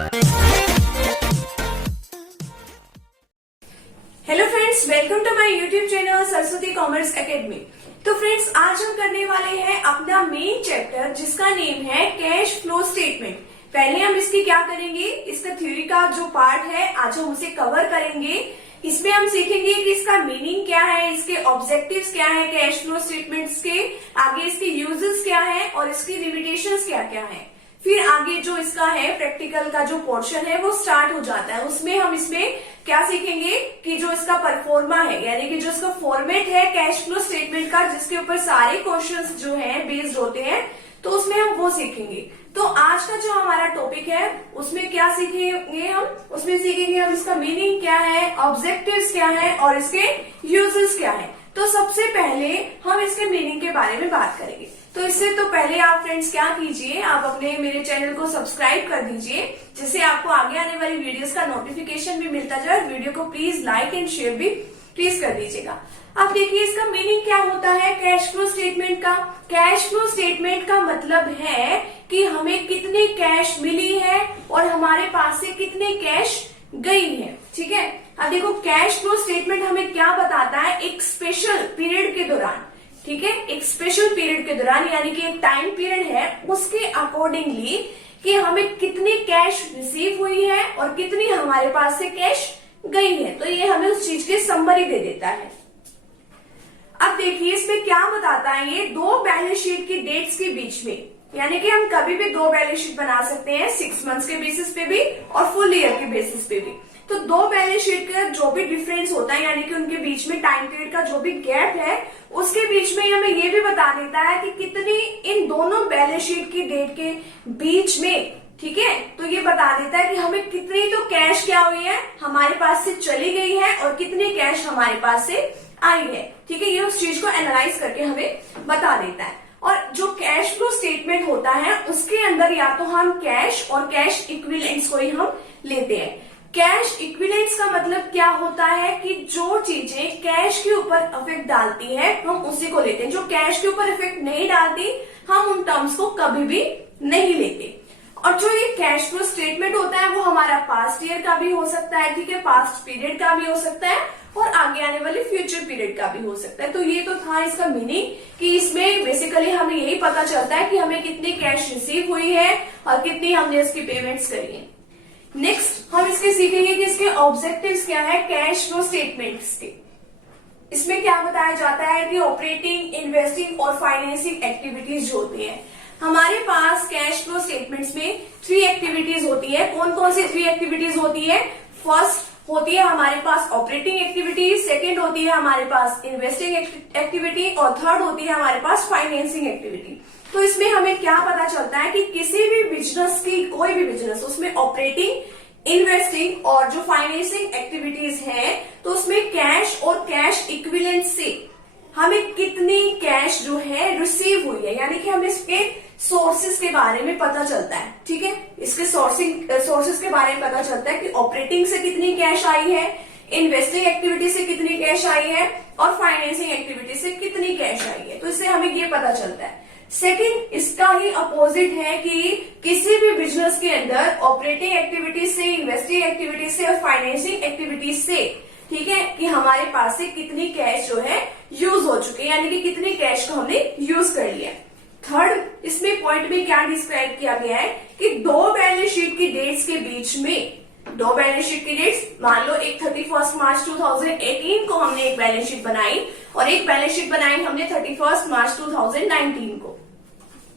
Hello friends, welcome to my YouTube channel Saraswati commerce academy. तो friends, आज हम करने वाले हैं अपना मेन चैप्टर जिसका नेम है कैश फ्लो स्टेटमेंट। पहले हम इसकी क्या करेंगे, इसका थ्योरी का जो पार्ट है आज हम उसे कवर करेंगे। इसमें हम सीखेंगे कि इसका मीनिंग क्या है, इसके ऑब्जेक्टिव्स क्या है कैश फ्लो स्टेटमेंट्स के, आगे इसके यूजेस क्या है और इसकी लिमिटेशंस क्या क्या है। फिर आगे जो इसका है प्रैक्टिकल का जो पोर्शन है वो स्टार्ट हो जाता है। उसमें हम इसमें क्या सीखेंगे कि जो इसका परफॉर्मा है, यानी कि जो इसका फॉर्मेट है कैश फ्लो स्टेटमेंट का, जिसके ऊपर सारे क्वेश्चंस जो हैं बेस्ड होते हैं, तो उसमें हम वो सीखेंगे। तो आज का जो हमारा टॉपिक है उसमें क्या सीखेंगे हम, उसमें सीखेंगे हम इसका मीनिंग क्या है, ऑब्जेक्टिव्स क्या है और इसके यूजेस क्या है। तो सबसे पहले हम इसके मीनिंग के बारे में बात करेंगे। तो इससे तो पहले आप फ्रेंड्स क्या कीजिए, आप अपने मेरे चैनल को सब्सक्राइब कर दीजिए, जिससे आपको आगे आने वाली वीडियोस का नोटिफिकेशन भी मिलता जाए। वीडियो को प्लीज लाइक एंड शेयर भी प्लीज कर दीजिएगा। अब देखिए इसका मीनिंग क्या होता है कैश फ्लो स्टेटमेंट का। कैश फ्लो स्टेटमेंट का मतलब है कि हमें कितनी कैश मिली है और हमारे पास से कितनी कैश गई है। ठीक है, अब देखो कैश फ्लो स्टेटमेंट हमें क्या बताता है, एक स्पेशल पीरियड के दौरान, ठीक है, एक स्पेशल पीरियड के दौरान, यानी कि एक टाइम पीरियड है, उसके अकॉर्डिंगली कि हमें कितनी कैश रिसीव हुई है और कितनी हमारे पास से कैश गई है। तो ये हमें उस चीज की समरी दे देता है। अब देखिए इसमें क्या बताता है, ये दो बैलेंस शीट की डेट्स के बीच में, यानी कि हम कभी भी दो बैलेंस शीट बना सकते हैं, 6 मंथ्स के बेसिस पे भी और फुल ईयर के बेसिस पे भी। तो दो बैलेंस शीट का जो भी डिफरेंस होता है, यानी कि उनके बीच में टाइम पीरियड का जो भी गैप है, उसके बीच में हमें ये भी बता देता है कि कितनी इन दोनों बैलेंस शीट की डेट के बीच में, ठीक है, तो ये बता देता है कि हमें कितनी तो कैश क्या हुई है, हमारे पास से चली गई है और कितनी कैश हमारे पास से आई है। ठीक है, ये उस चीज को एनालाइज करके हमें बता देता है। और जो कैश फ्लो स्टेटमेंट होता है उसके अंदर या तो हम कैश और कैश इक्विवेलेंट्स को ही हम लेते हैं। कैश इक्विवेलेंट्स का मतलब क्या होता है कि जो चीजें कैश के ऊपर इफेक्ट डालती है हम उसी को लेते हैं। जो कैश के ऊपर इफेक्ट नहीं डालती हम उन टर्म्स को कभी भी नहीं लेते। और जो ये कैश फ्लो स्टेटमेंट होता है वो हमारा पास्ट ईयर का भी हो सकता है, ठीक है, पास्ट पीरियड का भी हो सकता है और आगे आने वाले फ्यूचर पीरियड का भी हो सकता है। तो ये तो था इसका मीनिंग कि इसमें बेसिकली हमें यही पता चलता है कि हमें कितनी कैश रिसीव हुई है और कितनी हमने इसकी पेमेंट्स करी है। नेक्स्ट हम इसके सीखेंगे कि इसके ऑब्जेक्टिव्स क्या है कैश फ्लो स्टेटमेंट्स के। इसमें क्या बताया जाता है कि ऑपरेटिंग, इन्वेस्टिंग और फाइनेंसिंग एक्टिविटीज जो होती है हमारे पास कैश फ्लो स्टेटमेंट्स में 3 एक्टिविटीज होती है। कौन कौन सी 3 एक्टिविटीज होती है? फर्स्ट होती है हमारे पास ऑपरेटिंग एक्टिविटी, सेकंड होती है हमारे पास इन्वेस्टिंग एक्टिविटी और थर्ड होती है हमारे पास फाइनेंसिंग एक्टिविटी। तो इसमें हमें क्या पता चलता है कि किसी भी बिजनेस की, कोई भी बिजनेस, उसमें ऑपरेटिंग, इन्वेस्टिंग और जो फाइनेंसिंग एक्टिविटीज है, तो उसमें कैश और कैश इक्विवेलेंट से हमें कितनी कैश जो है रिसीव हुई है, यानी कि हमें इसके सोर्सेज के बारे में पता चलता है। ठीक है, इसके सोर्सेज के बारे में पता चलता है कि ऑपरेटिंग से कितनी कैश आई है, इन्वेस्टिंग एक्टिविटी से कितनी कैश आई है और फाइनेंसिंग एक्टिविटी से कितनी कैश आई है। तो इससे हमें ये पता चलता है। सेकंड, इसका ही अपोजिट है कि किसी भी बिजनेस के अंदर ऑपरेटिंग एक्टिविटी से, इन्वेस्टिंग एक्टिविटी से और फाइनेंसिंग एक्टिविटी से, ठीक है, कि हमारे पास से कितनी कैश जो है यूज हो चुकी है, यानी कि कितनी कैश को हमने यूज कर लिया। थर्ड, इसमें पॉइंट में क्या डिस्क्राइब किया गया है कि दो बैलेंस शीट की डेट्स के बीच में, दो बैलेंस शीट की डेट्स, मान लो एक 31 मार्च 2018 को हमने एक बैलेंस शीट बनाई और एक बैलेंस शीट बनाई हमने 31 मार्च 2019 को।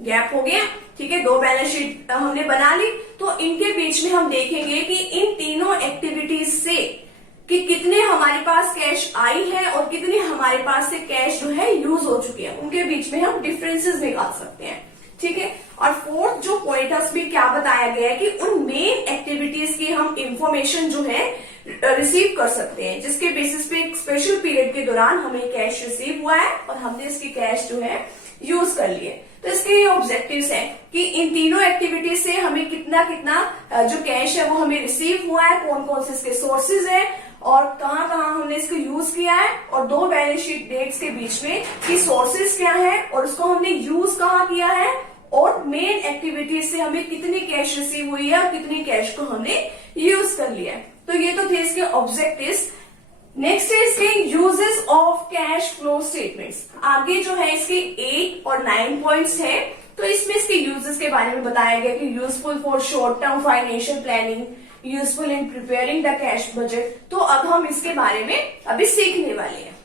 गैप हो गया, ठीक है, दो बैलेंस शीट हमने बना ली। तो इनके बीच में हम देखेंगे कि इन तीनों एक्टिविटीज से कि कितने हमारे पास कैश आई है और कितनी हमारे पास से कैश जो है यूज हो चुकी है, उनके बीच में हम डिफरेंसेस निकाल सकते हैं। ठीक है, और फोर्थ जो पॉइंट में क्या बताया गया है कि उन मेन एक्टिविटीज की हम इंफॉर्मेशन जो है रिसीव कर सकते हैं, जिसके बेसिस पे एक स्पेशल पीरियड के दौरान हमें कैश रिसीव हुआ है और हमने इसकी कैश जो है यूज कर ली है। तो इसके ये ऑब्जेक्टिव्स हैं कि इन तीनों एक्टिविटीज से हमें कितना कितना जो कैश है वो हमें रिसीव हुआ है, कौन कौन से इसके सोर्सेज है और कहाँ कहाँ हमने इसको यूज किया है, और दो बैलेंस शीट डेट्स के बीच में कि सोर्सेज क्या है और उसको हमने यूज कहाँ किया है और मेन एक्टिविटी से हमें कितनी कैश रिसीव हुई है और कितनी कैश को हमने यूज कर लिया है। तो ये तो थे इसके ऑब्जेक्टिव्स। नेक्स्ट है इसके uses of cash flow statements. आगे जो है इसके 8 और 9 पॉइंट्स है। तो इसमें इसके यूजेस के बारे में बताया गया कि useful for short term financial planning, useful in preparing the cash budget. तो अब हम इसके बारे में अभी सीखने वाले हैं।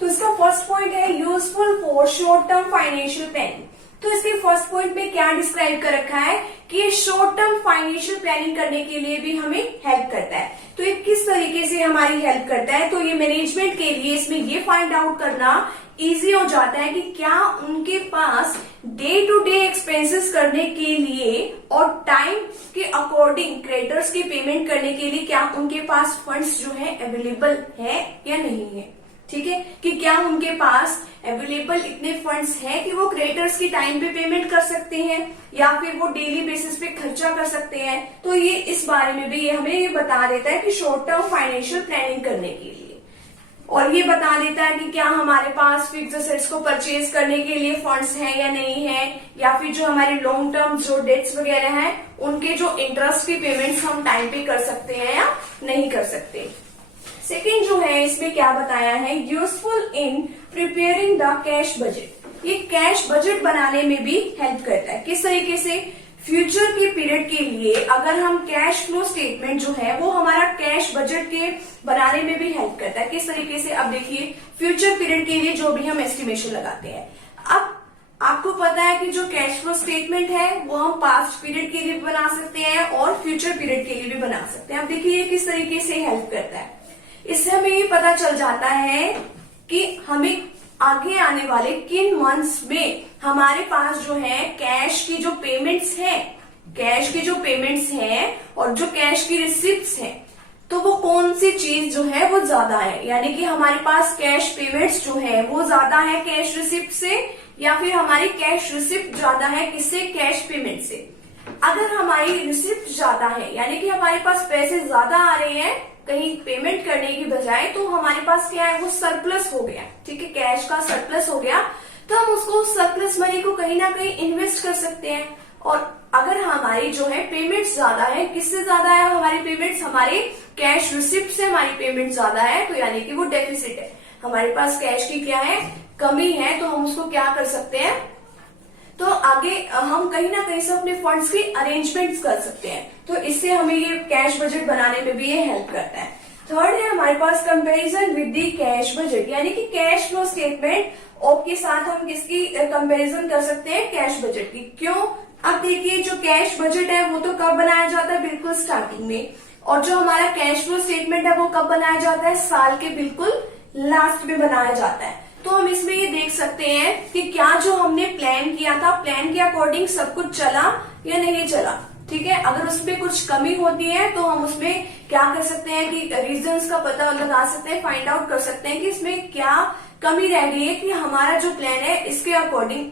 तो इसका फर्स्ट पॉइंट है useful for short term financial planning. तो इसके फर्स्ट पॉइंट में क्या डिस्क्राइब कर रखा है कि ये शॉर्ट टर्म फाइनेंशियल प्लानिंग करने के लिए भी हमें हेल्प करता है। तो ये किस तरीके से हमारी हेल्प करता है, तो ये मैनेजमेंट के लिए इसमें ये फाइंड आउट करना इजी हो जाता है कि क्या उनके पास डे टू डे एक्सपेंसेस करने के लिए और टाइम के अकॉर्डिंग क्रेडिटर्स की पेमेंट करने के लिए क्या उनके पास फंड्स जो है अवेलेबल है या नहीं है। ठीक है, कि क्या उनके पास अवेलेबल इतने फंड्स हैं कि वो क्रेडिटर्स की टाइम पे पेमेंट कर सकते हैं या फिर वो डेली बेसिस पे खर्चा कर सकते हैं। तो ये इस बारे में भी ये हमें ये बता देता है कि शॉर्ट टर्म फाइनेंशियल प्लानिंग करने के लिए, और ये बता देता है कि क्या हमारे पास फिक्स्ड एसेट्स को परचेज करने के लिए फंड्स हैं या नहीं है, या फिर जो हमारे लॉन्ग टर्म जो डेट्स वगैरह हैं उनके जो इंटरेस्ट की पेमेंट्स हम टाइम पे कर सकते हैं या नहीं कर सकते। सेकेंड जो है इसमें क्या बताया है, useful in preparing the cash budget. ये कैश बजट बनाने में भी हेल्प करता है। किस तरीके से, फ्यूचर के पीरियड के लिए अगर हम कैश फ्लो स्टेटमेंट जो है वो हमारा कैश बजट के बनाने में भी हेल्प करता है। किस तरीके से, अब देखिए फ्यूचर पीरियड के लिए जो भी हम एस्टिमेशन लगाते हैं, अब आपको पता है कि जो कैश फ्लो स्टेटमेंट है वो हम पास्ट पीरियड के लिए भी बना सकते हैं और फ्यूचर पीरियड के लिए भी बना सकते हैं। अब देखिए ये किस तरीके से हेल्प करता है, इससे हमें ये पता चल जाता है कि हमें आगे आने वाले किन मंथ्स में हमारे पास जो है कैश की जो पेमेंट्स हैं और जो कैश की रिसिप्ट्स हैं, तो वो कौन सी चीज जो है वो ज्यादा है, यानी कि हमारे पास कैश पेमेंट्स जो है वो ज्यादा है कैश रिसिप्ट से, या फिर हमारी कैश रिसिप्ट ज्यादा है किससे, कैश पेमेंट से। अगर हमारी रिसिप्ट ज्यादा है यानी कि हमारे पास पैसे ज्यादा आ रहे हैं कहीं पेमेंट करने की बजाय, तो हमारे पास क्या है, वो सरप्लस हो गया। ठीक है, कैश का सरप्लस हो गया, तो हम उसको सरप्लस मनी को कहीं ना कहीं इन्वेस्ट कर सकते हैं। और अगर हमारी जो है पेमेंट्स ज्यादा है, किससे ज्यादा है हमारी पेमेंट्स, हमारे कैश रिसिप्ट से हमारी पेमेंट ज्यादा है, तो यानी कि वो डेफिसिट है, हमारे पास कैश की क्या है, कमी है। तो हम उसको क्या कर सकते हैं, तो आगे हम कहीं ना कहीं से अपने फंड्स की अरेंजमेंट्स कर सकते हैं। तो इससे हमें ये कैश बजट बनाने में भी ये हेल्प करता है। थर्ड है हमारे पास comparison with the cash budget, यानी कि कैश फ्लो स्टेटमेंट और के साथ हम किसकी कंपैरिजन कर सकते हैं, कैश बजट की। क्यों, अब देखिए जो कैश बजट है वो तो कब बनाया जाता है, बिल्कुल स्टार्टिंग में, और जो हमारा कैश फ्लो स्टेटमेंट है वो कब बनाया जाता है, साल के बिल्कुल लास्ट में बनाया जाता है। तो हम इसमें ये देख सकते हैं कि क्या जो हमने प्लान किया था, प्लान के अकॉर्डिंग सब कुछ चला या नहीं चला। ठीक है, अगर उसमें कुछ कमी होती है तो हम उसमें क्या कर सकते हैं कि रीजंस का पता लगा सकते हैं, फाइंड आउट कर सकते हैं कि इसमें क्या कमी रह गई है कि हमारा जो प्लान है इसके अकॉर्डिंग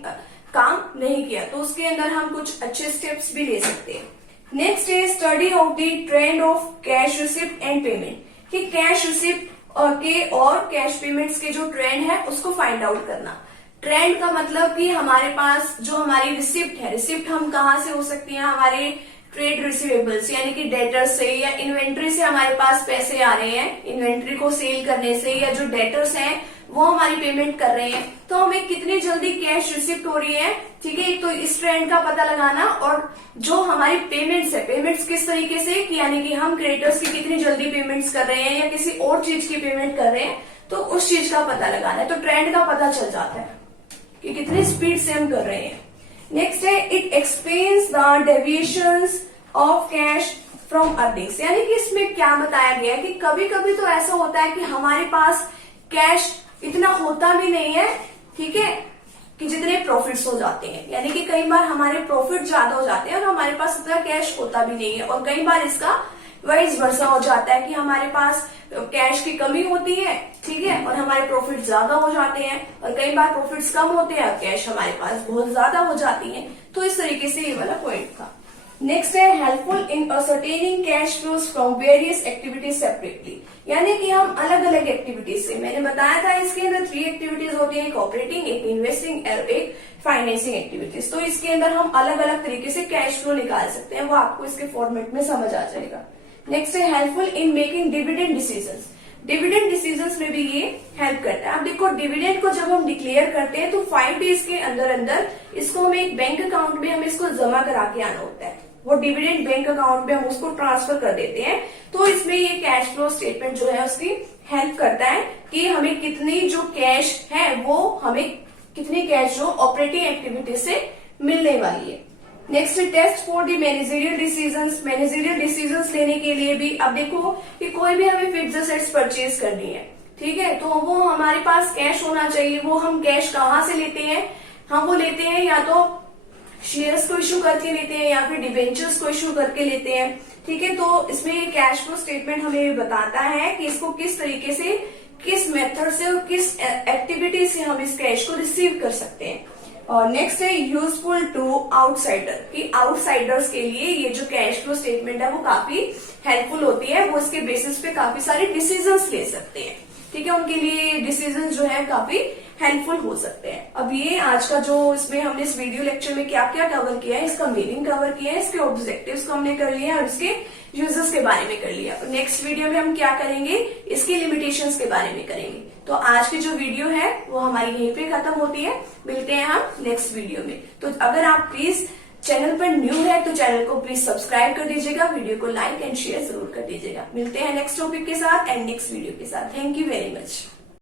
काम नहीं किया, तो उसके अंदर हम कुछ अच्छे स्टेप्स भी ले सकते हैं। नेक्स्ट है study of the trend of cash receipt and payment, कि कैश रिसिप्ट के और कैश पेमेंट्स के जो ट्रेंड है उसको फाइंड आउट करना। ट्रेंड का मतलब कि हमारे पास जो हमारी रिसिप्ट है, रिसिप्ट हम कहाँ से हो सकती है, हमारे ट्रेड रिसीवेबल्स यानी कि डेटर्स से या इन्वेंट्री से हमारे पास पैसे आ रहे हैं, इन्वेंट्री को सेल करने से, या जो डेटर्स हैं वो हमारी पेमेंट कर रहे हैं, तो हमें कितनी जल्दी कैश रिसिप्ट हो रही है। ठीक है, तो इस ट्रेंड का पता लगाना, और जो हमारी पेमेंट्स है, पेमेंट्स किस तरीके से, यानी कि हम क्रेडिटर्स की कितनी जल्दी पेमेंट्स कर रहे हैं या किसी और चीज की पेमेंट कर रहे हैं, तो उस चीज का पता लगाना है। तो ट्रेंड का पता चल जाता है कि कितनी स्पीड से हम कर रहे हैं। नेक्स्ट है it explains the deviations of cash from earnings, यानी कि इसमें क्या बताया गया है कि कभी कभी तो ऐसा होता है कि हमारे पास कैश इतना होता भी नहीं है, ठीक है, कि जितने प्रॉफिट्स हो जाते हैं, यानी कि कई बार हमारे प्रॉफिट ज्यादा हो जाते हैं और हमारे पास इतना कैश होता भी नहीं है, और कई बार इसका वाइस वर्सा हो जाता है कि हमारे पास कैश की कमी होती है, ठीक है, और हमारे प्रॉफिट ज्यादा हो जाते हैं, और कई बार प्रॉफिट्स कम होते हैं और कैश हमारे पास बहुत ज्यादा हो जाती है। तो इस तरीके से ये वाला पॉइंट था। नेक्स्ट है helpful in ascertaining cash flows from various activities separately, यानी कि हम अलग अलग एक्टिविटीज से, मैंने बताया था इसके अंदर 3 एक्टिविटीज होती है, एक ऑपरेटिंग, एक इन्वेस्टिंग और एक फाइनेंसिंग एक्टिविटीज। तो इसके अंदर हम अलग अलग तरीके से कैश फ्लो निकाल सकते हैं, वो आपको इसके फॉर्मेट में समझ आ जाएगा। नेक्स्ट है helpful in making dividend decisions. Dividend decisions में भी ये हेल्प करता है। अब देखो, डिविडेंड को जब हम डिक्लेयर करते हैं तो 5 डेज के अंदर अंदर इसको हमें एक बैंक अकाउंट में हमें इसको जमा करा के आना होता है। वो डिविडेंड बैंक अकाउंट में हम उसको ट्रांसफर कर देते हैं। तो इसमें ये कैश फ्लो स्टेटमेंट जो है उसकी हेल्प करता है कि हमें कितनी जो कैश है वो हमें कितनी कैश जो ऑपरेटिंग एक्टिविटी से मिलने वाली है। Next test for the managerial decisions. Managerial decisions लेने के लिए भी, अब देखो कि कोई भी हमें फिक्स्ड एसेट्स परचेज करनी है, ठीक है, तो वो हमारे पास कैश होना चाहिए। वो हम कैश कहाँ से लेते हैं? हम वो लेते हैं या तो शेयर्स को इश्यू करके लेते हैं या फिर डिवेंचर्स को इश्यू करके लेते हैं, ठीक है। तो इसमें ये कैश फ्लो स्टेटमेंट हमें बताता है कि इसको किस तरीके से, किस मेथड से और किस एक्टिविटी से हम इस कैश को रिसीव कर सकते हैं। और नेक्स्ट है यूजफुल टू आउटसाइडर, कि आउटसाइडर्स के लिए ये जो कैश फ्लो स्टेटमेंट है वो काफी हेल्पफुल होती है। वो इसके बेसिस पे काफी सारे डिसीजंस ले सकते हैं, ठीक है, उनके लिए डिसीजन जो है काफी हेल्पफुल हो सकते हैं। अब ये आज का जो इसमें हमने इस वीडियो लेक्चर में क्या क्या कवर किया है, इसका मीनिंग कवर किया है, इसके ऑब्जेक्टिव्स को हमने कर लिया और इसके यूजर्स के बारे में कर लिया। तो नेक्स्ट वीडियो में हम क्या करेंगे, इसकी लिमिटेशंस के बारे में करेंगे। तो आज की जो वीडियो है वो हमारी यहीं पे खत्म होती है। मिलते हैं हम नेक्स्ट वीडियो में। तो अगर आप प्लीज चैनल पर न्यू है तो चैनल को प्लीज सब्सक्राइब कर दीजिएगा, वीडियो को लाइक एंड शेयर जरूर कर दीजिएगा। मिलते हैं नेक्स्ट टॉपिक के साथ एंड नेक्स्ट वीडियो के साथ। Thank you very much.